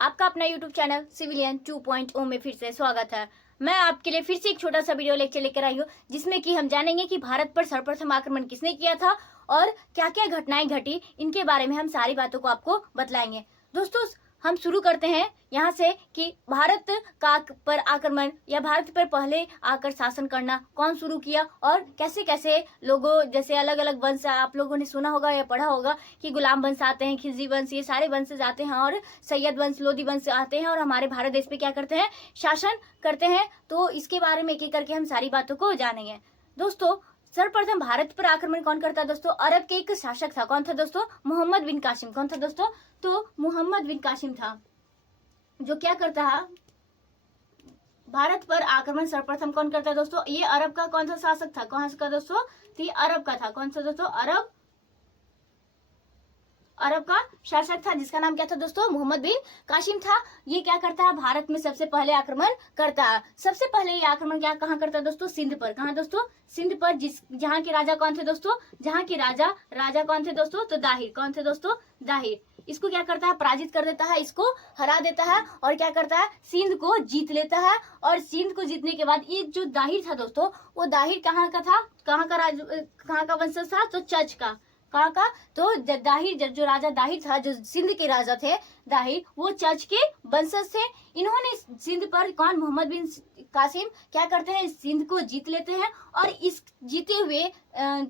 आपका अपना YouTube channel civilian 2.0 में फिर से स्वागत है। मैं आपके लिए फिर से एक छोटा सा वीडियो लेक्चर लेकर आई हूँ, जिसमें कि हम जानेंगे कि भारत पर सर्वप्रथम आक्रमण किसने किया था और क्या क्या घटनाएं घटी, इनके बारे में हम सारी बातों को आपको बतलाएंगे। दोस्तों, हम शुरू करते हैं यहाँ से कि भारत का पर आक्रमण या भारत पर पहले आकर शासन करना कौन शुरू किया और कैसे कैसे लोगों, जैसे अलग अलग वंश आप लोगों ने सुना होगा या पढ़ा होगा कि गुलाम वंश आते हैं, खिलजी वंश, ये सारे वंश आते हैं और सैयद वंश, लोधी वंश आते हैं और हमारे भारत देश पे क्या करते हैं, शासन करते हैं। तो इसके बारे में एक एक करके हम सारी बातों को जानेंगे। दोस्तों, सर्वप्रथम भारत पर आक्रमण कौन करता है दोस्तों? अरब के एक शासक था। कौन था दोस्तों? मोहम्मद बिन कासिम। कौन था दोस्तों? तो मोहम्मद बिन कासिम था, जो क्या करता है, भारत पर आक्रमण सर्वप्रथम कौन करता है दोस्तों? ये अरब का कौन सा शासक था? कौन सा दोस्तों? तो ये अरब का था। कौन सा दोस्तों? अरब का शासक था, जिसका नाम क्या था दोस्तों? मोहम्मद बिन कासिम था। ये क्या करता है, भारत में सबसे पहले आक्रमण करता है। सबसे पहले ये आक्रमण कहाँ करता है दोस्तों? सिंध पर। कहाँ दोस्तों? सिंध पर। जहाँ के राजा कौन थे दोस्तों? जहाँ के राजा कौन थे दोस्तों? तो दाहिर। कौन थे दोस्तों? दाहिर। इसको क्या करता है, पराजित कर देता है, इसको हरा देता है और क्या करता है, सिंध को जीत लेता है। और सिंध को जीतने के बाद ये जो दाहिर था दोस्तों, वो दाहिर कहाँ का था, कहाँ का वंशज था? तो चच का। कहाँ का? तो दाहिर, जो राजा दाहिर था, जो सिंध के राजा थे दाहिर, वो चच के वंशज थे। इन्होंने सिंध पर, कौन, मोहम्मद बिन कासिम क्या करते हैं, सिंध को जीत लेते हैं। और इस जीते हुए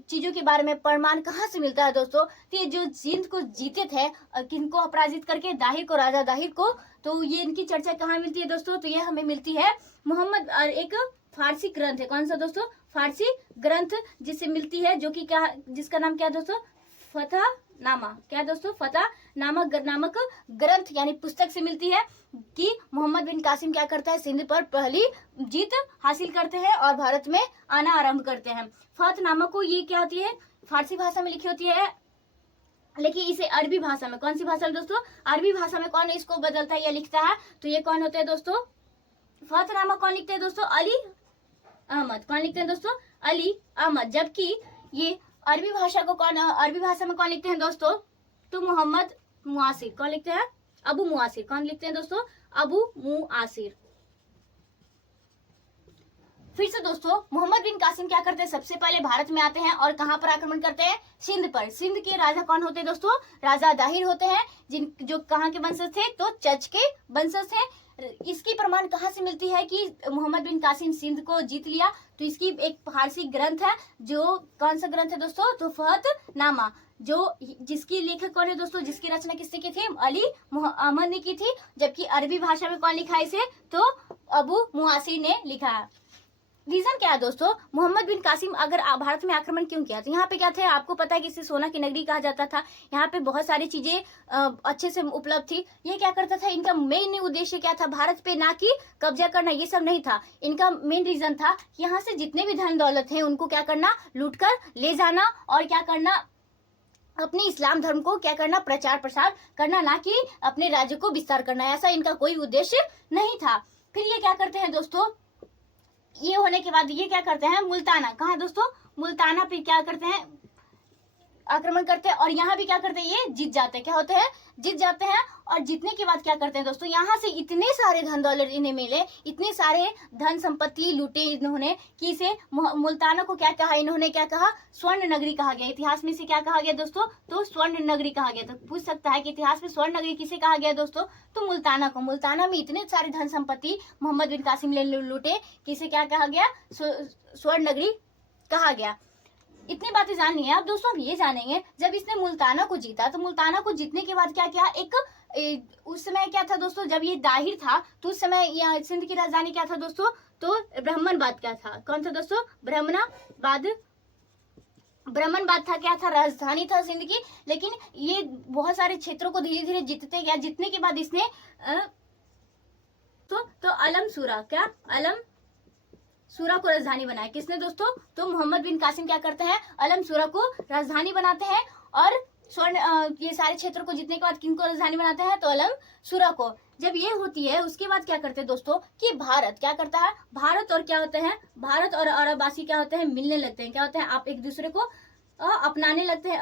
चीजों के बारे में प्रमाण कहाँ से मिलता है दोस्तों? तो ये जो सिंध को जीते थे, किनको अपराजित करके? दाहिर को, राजा दाहिर को। तो ये इनकी चर्चा कहाँ मिलती है दोस्तों? तो ये हमें मिलती है मोहम्मद, एक फारसी ग्रंथ है। कौन सा दोस्तों? फारसी ग्रंथ, जिससे मिलती है, जो कि क्या, जिसका नाम क्या दोस्तों? फतहनामा। क्या दोस्तों? फतहनामा नामक ग्रंथ यानी पुस्तक से मिलती है कि मोहम्मद बिन कासिम क्या करता है, सिंध पर पहली जीत हासिल करते हैं और भारत में आना आरंभ करते हैं। फतहनामा को, ये क्या होती है, फारसी भाषा में लिखी होती है, लेकिन इसे अरबी भाषा में, कौन सी भाषा में दोस्तों? अरबी भाषा में कौन इसको बदलता है या लिखता है? तो ये कौन होते हैं दोस्तों? फतहनामा कौन लिखते हैं दोस्तों? अली अहमद। कौन लिखते हैं दोस्तों? अली अहमद। जबकि ये अरबी भाषा में कौन लिखते हैं दोस्तों? तो मोहम्मद मुआसिर। कौन लिखते हैं? अबू मुआसिर। कौन लिखते हैं दोस्तों? अबू मुआसिर। फिर से दोस्तों, मोहम्मद बिन कासिम क्या करते हैं, सबसे पहले भारत में आते हैं और कहां पर आक्रमण करते हैं? सिंध पर। सिंध के राजा कौन होते हैं दोस्तों? राजा दाहिर होते हैं, जो कहां के वंशज थे? तो चच के वंशज थे। इसकी प्रमाण कहाँ से मिलती है कि मोहम्मद बिन कासिम सिंध को जीत लिया? तो इसकी एक फारसी ग्रंथ है, जो कौन सा ग्रंथ है दोस्तों? तो फतहनामा, जिसकी लेखक कौन है दोस्तों? जिसकी रचना किसने की थी? अली अहमद ने की थी। जबकि अरबी भाषा में कौन लिखा है इसे? तो अबू मुआसिर ने लिखा है। रीजन क्या है दोस्तों, मोहम्मद बिन कासिम अगर भारत में आक्रमण क्यों किया? तो यहाँ पे क्या थे, आपको पता है कि इसे सोना की नगरी कहा जाता था। यहाँ पे बहुत सारी चीजें अच्छे से उपलब्ध थी। ये क्या करता था, इनका मेन उद्देश्य क्या था, भारत पे ना कि कब्जा करना, ये सब नहीं था। इनका मेन रीजन था कि यहाँ से जितने भी धन दौलत है उनको क्या करना, लूट कर ले जाना और क्या करना, अपने इस्लाम धर्म को क्या करना, प्रचार प्रसार करना, ना कि अपने राज्य को विस्तार करना। ऐसा इनका कोई उद्देश्य नहीं था। फिर ये क्या करते हैं दोस्तों, ये होने के बाद ये क्या करते हैं, मुल्ताना, कहाँ दोस्तों? मुल्ताना पे क्या करते हैं, आक्रमण करते हैं और यहाँ भी क्या करते हैं, ये जीत जाते हैं। क्या होते हैं? जीत जाते हैं। और जीतने के बाद क्या करते हैं दोस्तों, यहाँ से इतने सारे धन दौलत इन्हें मिले, इतने सारे धन संपत्ति लूटे इन्होंने कि इसे मुल्ताना को क्या कहा, इन्होंने क्या कहा, स्वर्ण नगरी कहा गया। इतिहास में इसे क्या कहा गया दोस्तों? तो स्वर्ण नगरी कहा गया। तो पूछ सकता है कि इतिहास में स्वर्ण नगरी किसे कहा गया दोस्तों? तो मुल्ताना को। मुल्ताना में इतने सारे धन संपत्ति मोहम्मद बिन कासिम ने लूटे कि इसे क्या कहा गया, स्वर्ण नगरी कहा गया। इतनी बातें जाननी है। अब दोस्तों हम ये जानेंगे, जब इसने मुल्ताना को जीता, तो मुल्ताना को जीतने के बाद क्या किया, उस समय क्या था दोस्तों, जब ये दाहिर था तो उस समय सिंध की राजधानी क्या था दोस्तों? तो ब्राह्मणबाद क्या था? कौन था दोस्तों? ब्राह्मणबाद था। क्या था? राजधानी था सिंध की। लेकिन ये बहुत सारे क्षेत्रों को धीरे धीरे जीतते गया। जीतने के बाद इसने तो अलम सूरा को राजधानी बनाया। किसने दोस्तों? तो मोहम्मद बिन कासिम क्या करते हैं, अलम सूरा को राजधानी बनाते हैं। और ये सारे क्षेत्रों को जीतने के बाद किनको राजधानी बनाते हैं? तो अलम सूरा को। जब ये होती है उसके बाद क्या करते हैं दोस्तों, कि भारत क्या करता है, भारत और क्या होते हैं, भारत और अरबवासी क्या होते हैं, मिलने लगते हैं। क्या होते हैं, आप एक दूसरे को अपनाने लगते हैं।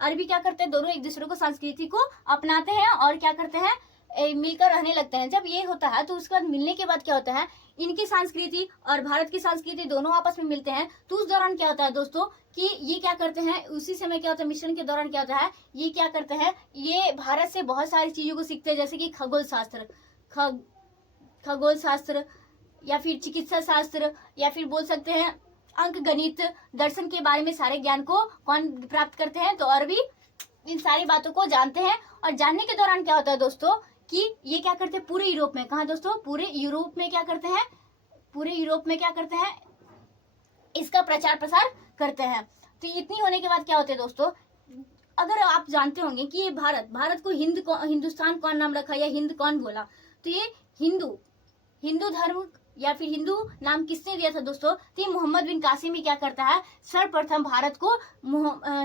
अरबी क्या करते हैं, दोनों एक दूसरे को, संस्कृति को अपनाते हैं और क्या करते हैं, मिलकर रहने लगते हैं। जब ये होता है तो उसके बाद मिलने के बाद क्या होता है, इनकी संस्कृति और भारत की संस्कृति दोनों आपस में मिलते हैं। तो उस दौरान क्या होता है दोस्तों कि ये क्या करते हैं, उसी समय क्या होता है, मिश्रण के दौरान क्या होता है, ये क्या करते हैं, ये भारत से बहुत सारी चीजों को सीखते हैं, जैसे कि खगोल शास्त्र या फिर चिकित्सा शास्त्र या फिर बोल सकते हैं अंक गणित दर्शन के बारे में सारे ज्ञान को कौन प्राप्त करते हैं, तो अरबी इन सारी बातों को जानते हैं। और जानने के दौरान क्या होता है दोस्तों कि ये क्या करते हैं पूरे यूरोप में, कहा दोस्तों, पूरे यूरोप में क्या करते हैं, पूरे यूरोप में क्या करते हैं, इसका प्रचार प्रसार करते हैं। तो इतनी होने के बाद क्या होते हैं दोस्तों, अगर आप जानते होंगे कि ये भारत को हिंदुस्तान कौन नाम रखा या हिंद कौन बोला, तो ये हिंदू धर्म या फिर हिंदू नाम किसने दिया था दोस्तों, तो ये मोहम्मद बिन कासिम ही क्या करता है, सर्वप्रथम भारत को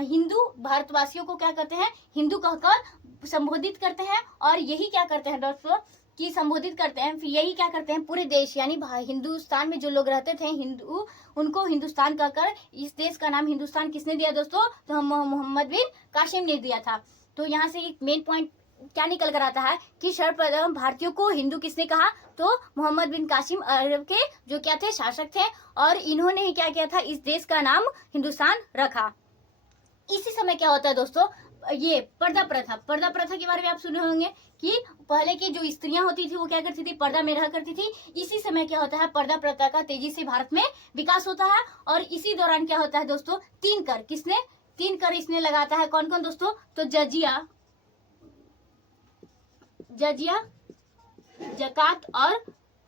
हिंदू भारतवासियों को क्या करते हैं, हिंदू कहकर संबोधित करते हैं। और यही क्या करते हैं दोस्तों कि संबोधित करते हैं, फिर यही क्या करते हैं, पूरे देश यानी हिंदुस्तान में जो लोग रहते थे हिंदू, उनको हिंदुस्तान कहकर इस देश का नाम हिंदुस्तान किसने दिया दोस्तों, तो मोहम्मद बिन कासिम ने दिया था। तो यहाँ से एक मेन पॉइंट क्या निकल कर आता है कि सर्वप्रथम भारतीयों को हिंदू किसने कहा, तो मोहम्मद बिन कासिम अरब के जो क्या थे, शासक थे, और इन्होंने ही क्या किया था, इस देश का नाम हिंदुस्तान रखा। इसी समय क्या होता है दोस्तों, ये पर्दा प्रथा के बारे में आप सुने होंगे कि पहले की जो स्त्रियां होती थी वो क्या करती थी, पर्दा में रहा करती थी। इसी समय क्या होता है, पर्दा प्रथा का तेजी से भारत में विकास होता है। और इसी दौरान क्या होता है दोस्तों, तीन कर इसने लगाता है, कौन कौन दोस्तों, तो जजिया, जकात और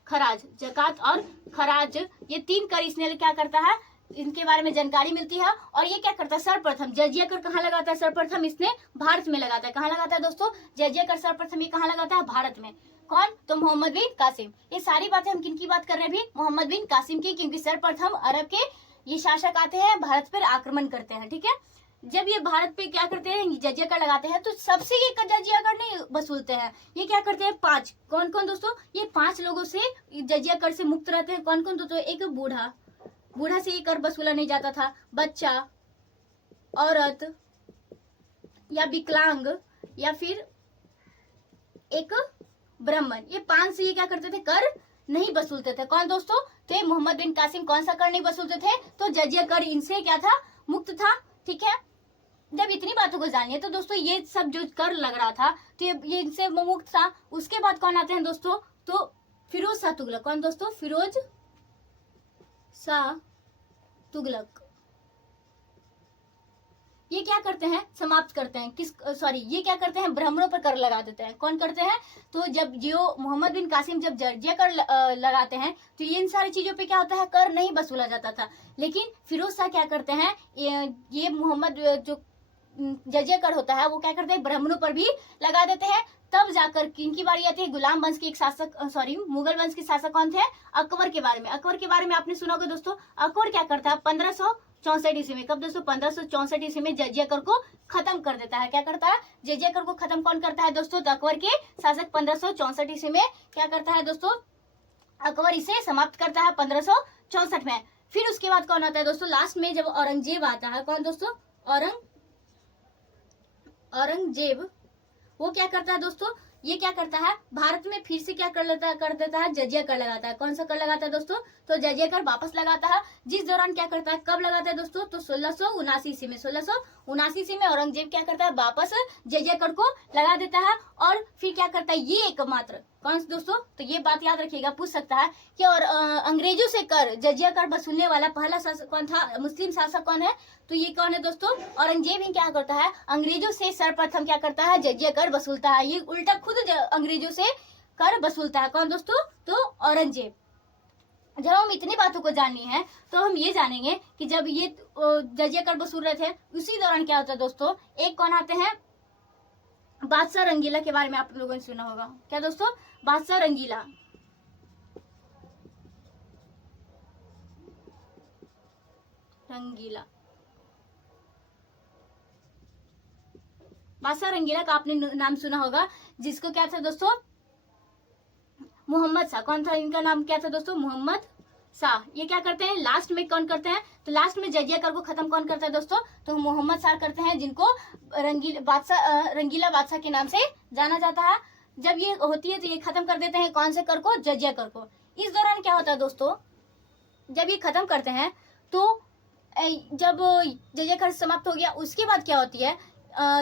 खराज, ये तीन कर इसने क्या करता है, इनके बारे में जानकारी मिलती है। और ये क्या करता है, सर्वप्रथम जजिया कर कहाँ लगाता है, सर्वप्रथम इसने भारत में लगाता है। कहाँ लगाता है दोस्तों, जजिया कर सर्वप्रथम ये कहाँ लगाता है, भारत में। कौन, तो मोहम्मद बिन कासिम। ये सारी बातें हम किन की बात कर रहे हैं भी, मोहम्मद बिन कासिम की, क्योंकि सर्वप्रथम अरब के ये शासक आते हैं, भारत पर आक्रमण करते हैं। ठीक है, जब ये भारत पे क्या करते हैं, जजिया कर लगाते हैं, तो सबसे ये जजिया कर नहीं वसूलते हैं, ये क्या करते हैं, पांच, कौन कौन दोस्तों, ये 5 लोगों से जजिया कर से मुक्त रहते हैं। कौन कौन दोस्तों, एक बूढ़ा से ये कर वसूला नहीं जाता था, बच्चा, औरत या विकलांग या फिर एक ब्राह्मण, ये 5 से ये क्या करते थे, कर नहीं वसूलते थे। कौन दोस्तों, तो ये मोहम्मद बिन कासिम कौन सा कर नहीं वसूलते थे, तो जजिया कर इनसे क्या था, मुक्त था। ठीक है, जब इतनी बातों को जानिए तो दोस्तों ये सब जो कर लग रहा था तो ये इनसे मुक्त था। उसके बाद कौन आते हैं दोस्तों, तो फिरोज शाह तुगलक। कौन दोस्तों, फिरोज शाह तुगलक। ये क्या करते हैं, समाप्त करते हैं ये क्या करते हैं, ब्राह्मणों पर कर लगा देते हैं। कौन करते हैं, तो जब जो मोहम्मद बिन कासिम जब जजिया कर लगाते हैं तो ये इन सारी चीजों पे क्या होता है, कर नहीं वसूला जाता था। लेकिन फिरोज शाह क्या करते हैं, ये मोहम्मद जो जजिया कर होता है वो क्या करते हैं, ब्राह्मणों पर भी लगा देते हैं। तब जाकर किनकी बारी आती है, गुलाम वंश के एक शासक, मुगल वंश के शासक कौन थे, अकबर के बारे में। अकबर के बारे में आपने सुना होगा दोस्तों, अकबर क्या करता है, 1564 ईस्वी में, कब दोस्तों, 1564 ईस्वी में जजिया कर को खत्म कर देता है। क्या करता है, जजिया कर को खत्म कौन करता है दोस्तों, तो अकबर के शासक 1564 ईस्वी में क्या करता है दोस्तों, अकबर इसे समाप्त करता है 1564 में। फिर उसके बाद कौन आता है दोस्तों, लास्ट में जब औरंगजेब आता है। कौन दोस्तों, औरंगजेब, वो क्या करता है दोस्तों, ये क्या करता है, भारत में फिर से क्या कर देता है, जजिया कर लगाता है। कौन सा कर लगाता है दोस्तों, तो जजिया कर वापस लगाता है। जिस दौरान क्या करता है, कब लगाता है दोस्तों, तो 1679 ईस्वी में, 1679 ईस्वी में औरंगजेब क्या करता है, वापस जजिया कर को लगा देता है। और फिर क्या करता है, ये एकमात्र, कौन दोस्तों, तो ये बात याद रखिएगा, पूछ सकता है कि और अंग्रेजों से कर जजिया कर वसूलने वाला पहला शासक कौन था, मुस्लिम शासक कौन है, तो ये कौन है दोस्तों, औरंगजेब ही क्या करता है, अंग्रेजों से सर्वप्रथम क्या करता है, जजिया कर वसूलता है। ये उल्टा खुद अंग्रेजों से कर वसूलता है। कौन दोस्तों, तो औरंगजेब। जब हम इतनी बातों को जाननी है तो हम ये जानेंगे कि जब ये जजिया कर वसूल रहे थे उसी दौरान क्या होता है दोस्तों, एक कौन आते हैं, बादशाह रंगीला के बारे में आप लोगों ने सुना होगा। क्या दोस्तों, बादशाह रंगीला। बादशाह रंगीला का आपने नाम सुना होगा, जिसको क्या था दोस्तों, मोहम्मद शाह। कौन था, इनका नाम क्या था दोस्तों, मोहम्मद शाह। ये क्या करते हैं, लास्ट में कौन करते हैं, तो लास्ट में जजिया कर को खत्म कौन करता है दोस्तों, तो मोहम्मद शाह करते हैं, जिनको रंगीला बादशाह के नाम से जाना जाता है। जब ये होती है तो ये खत्म कर देते हैं कौन से कर को, जजिया कर को। इस दौरान क्या होता है दोस्तों, जब ये खत्म करते हैं तो जब जजिया कर समाप्त हो गया उसके बाद क्या होती है,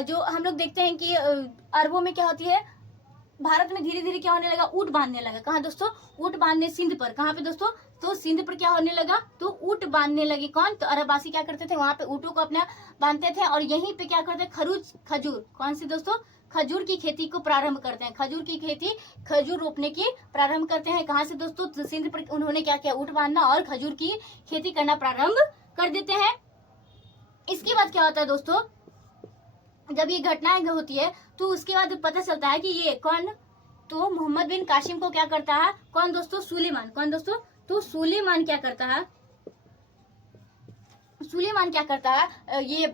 जो हम लोग देखते हैं कि अरबों में क्या होती है, भारत में धीरे धीरे क्या होने लगा, ऊँट बांधने लगा। कहाँ दोस्तों, ऊँट बांधने सिंध पर। कहाँ पे दोस्तों, तो सिंध पर क्या होने लगा, तो ऊँट बांधने लगे। कौन, तो अरबवासी क्या करते थे, वहां पे ऊँटों को अपना बांधते थे और यहीं पे क्या करते, खजूर, कौन सी दोस्तों, खजूर की खेती को प्रारंभ करते हैं। खजूर की खेती, खजूर रोपने की प्रारंभ करते हैं। कहाँ से दोस्तों, तो सिंध पर उन्होंने क्या किया, ऊँट बांधना और खजूर की खेती करना प्रारंभ कर देते हैं। इसके बाद क्या होता है दोस्तों, जब ये घटनाएं होती है तो उसके बाद पता चलता है कि ये कौन, तो मोहम्मद बिन कासिम को क्या करता है, कौन दोस्तों, सुलेमान। कौन दोस्तों, तो सुलेमान क्या करता है, सुलेमान क्या करता है, ये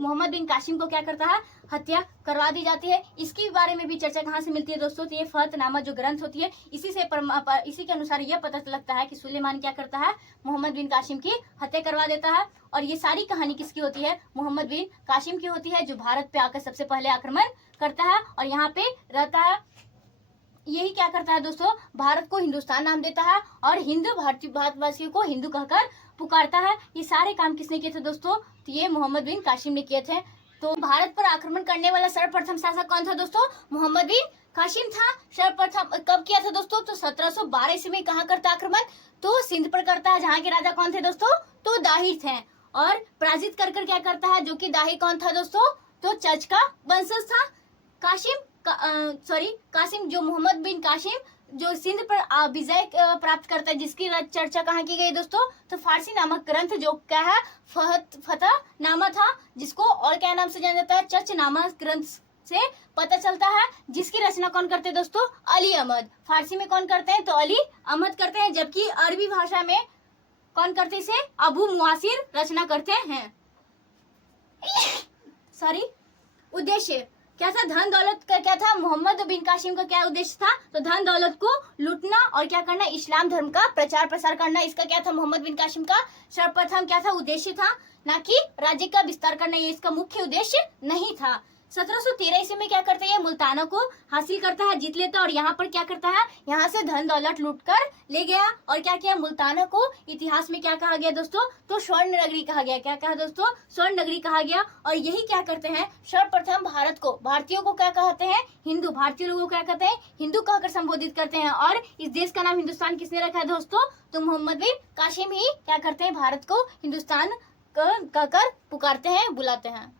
मोहम्मद बिन कासिम को क्या करता है, हत्या करवा दी जाती है। इसके बारे में भी चर्चा कहाँ से मिलती है दोस्तों, तो ये फतनामा जो ग्रंथ होती है इसी के अनुसार यह पता लगता है कि सुलेमान क्या करता है, मोहम्मद बिन कासिम की हत्या करवा देता है। और ये सारी कहानी किसकी होती है, मोहम्मद बिन कासिम की होती है, जो भारत पे आकर सबसे पहले आक्रमण करता है और यहाँ पे रहता है। यही क्या करता है दोस्तों, भारत को हिंदुस्तान नाम देता है और भारतवासियों को हिंदू कहकर पुकारता है। ये सारे काम किसने किए थे दोस्तों, तो ये मोहम्मद बिन कासिम ने किए थे। तो भारत पर आक्रमण करने वाला सर्वप्रथम शासक कौन था दोस्तों, मोहम्मद बिन कासिम था। सर्वप्रथम कब किया था दोस्तों, तो 1712 ईस्वी में कहाँ करता आक्रमण, तो सिंध पर करता है, जहाँ के राजा कौन थे दोस्तों, तो दाहिर थे। और पराजित कर क्या करता है, जो कि दाहिर कौन था दोस्तों, तो चच का वंशज था। कासिम जो मोहम्मद बिन कासिम जो सिंध पर विजय प्राप्त करता है, जिसकी चर्चा कहाँ की गई दोस्तों, तो फारसी नामक ग्रंथ जो क्या है, फतहनामा था, जिसको और क्या नाम से जाना जाता है, चच नामा ग्रंथ से पता चलता है, जिसकी रचना कौन करते हैं दोस्तों, अली अहमद। फारसी में कौन करते हैं, तो अली अहमद करते हैं, जबकि अरबी भाषा में कौन करते हैं, इसे अबू मुआसिर रचना करते हैं। उद्देश्य क्या था, धन दौलत का क्या था, मोहम्मद बिन कासिम का क्या उद्देश्य था, तो धन दौलत को लूटना और क्या करना, इस्लाम धर्म का प्रचार प्रसार करना। इसका क्या था, मोहम्मद बिन कासिम का सर्वप्रथम क्या था, उद्देश्य था, ना कि राज्य का विस्तार करना। ये इसका मुख्य उद्देश्य नहीं था। 1713 ईस्वी में क्या करता है, मुल्ताना को हासिल करता है, जीत लेता है और यहाँ पर क्या करता है, यहाँ से धन दौलत लूट कर ले गया। और क्या किया, मुल्ताना को इतिहास में क्या कहा गया दोस्तों, तो स्वर्ण नगरी कहा गया। क्या कहा दोस्तों, स्वर्ण नगरी कहा गया। और यही क्या करते हैं, सर्वप्रथम भारत को, भारतीयों को क्या कहते हैं, हिंदू, भारतीय लोगों को क्या कहते हैं, हिंदू कहकर संबोधित करते हैं। और इस देश का नाम हिंदुस्तान किसने रखा है दोस्तों, तो मोहम्मद बिन कासिम ही क्या करते हैं, भारत को हिंदुस्तान कहकर पुकारते हैं, बुलाते हैं।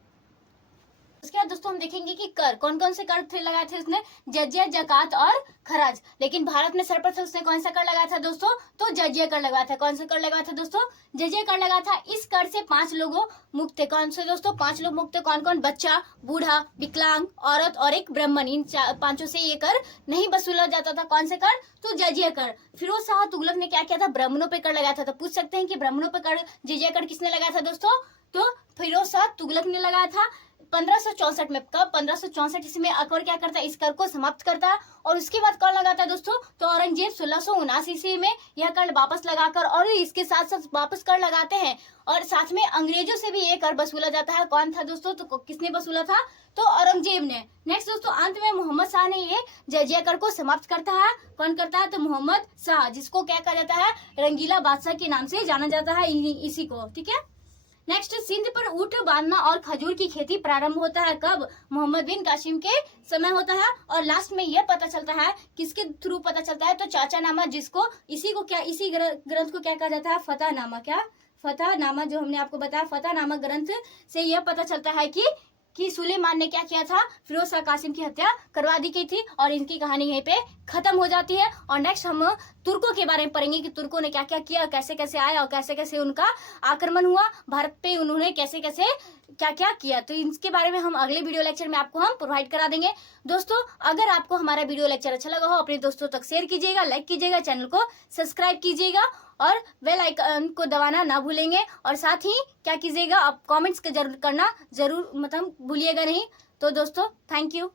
उसके बाद दोस्तों हम देखेंगे कि कर, कौन कौन से कर थे लगाए थे उसने, जजिया, जकात और खराज। लेकिन भारत में सर्वप्रथम उसने कौन सा कर लगाया था दोस्तों, तो जजिया कर लगाया था। कौन सा कर लगाया था दोस्तों, जजिया कर लगाया था। इस कर से 5 लोगों मुक्त थे। कौन से दोस्तों, 5 लोग मुक्त थे। कौन कौन, बच्चा, बूढ़ा, विकलांग, औरत और एक ब्राह्मण। इन 5 से ये कर नहीं वसूला जाता था। कौन से कर, तो जजिया कर। फिरोज शाह तुगलक ने क्या किया था, ब्राह्मणों पे कर लगाया था। तो पूछ सकते हैं कि ब्राह्मणों पे कर, जजिया कर किसने लगाया था दोस्तों, तो फिरोज शाह तुगलक ने लगाया था 1564 में। कब, 1564 ईस्वी में अकबर क्या करता है, इस कर को समाप्त करता है। और उसके बाद कौन लगाता है दोस्तों, तो औरंगजेब 1679 ईस्वी में यह कर वापस लगाकर, और इसके साथ साथ वापस कर लगाते हैं और साथ में अंग्रेजों से भी ये कर वसूला जाता है। कौन था दोस्तों, तो किसने वसूला था, तो औरंगजेब ने। नेक्स्ट दोस्तों, अंत में मोहम्मद शाह ने ये जजिया कर को समाप्त करता है। कौन करता है, तो मोहम्मद शाह, जिसको क्या कहा जाता है, रंगीला बादशाह के नाम से जाना जाता है इसी को। ठीक है। नेक्स्ट, सिंध पर ऊँट बांधना और खजूर की खेती प्रारंभ होता है। कब, मोहम्मद बिन कासिम के समय होता है। और लास्ट में यह पता चलता है, किसके थ्रू पता चलता है, तो चाचानामा, जिसको इसी ग्रंथ को क्या कहा जाता है, फतहनामा। क्या, फतहनामा, जो हमने आपको बताया, फतहनामा ग्रंथ से यह पता चलता है कि सुलेमान ने क्या किया था, फिरोज शाह कासिम की हत्या करवा दी गई थी। और इनकी कहानी यहीं पे खत्म हो जाती है। और नेक्स्ट हम तुर्कों के बारे में पढ़ेंगे कि तुर्कों ने क्या क्या किया, कैसे कैसे आए और कैसे कैसे उनका आक्रमण हुआ भारत पे, उन्होंने कैसे कैसे क्या क्या किया। तो इसके बारे में हम अगले वीडियो लेक्चर में आपको हम प्रोवाइड करा देंगे। दोस्तों, अगर आपको हमारा वीडियो लेक्चर अच्छा लगा हो, अपने दोस्तों तक शेयर कीजिएगा, लाइक कीजिएगा, चैनल को सब्सक्राइब कीजिएगा और बेल आइकन को दबाना ना भूलेंगे। और साथ ही क्या कीजिएगा, आप कमेंट्स जरूर करना, जरूर मतलब भूलिएगा नहीं। तो दोस्तों, थैंक यू।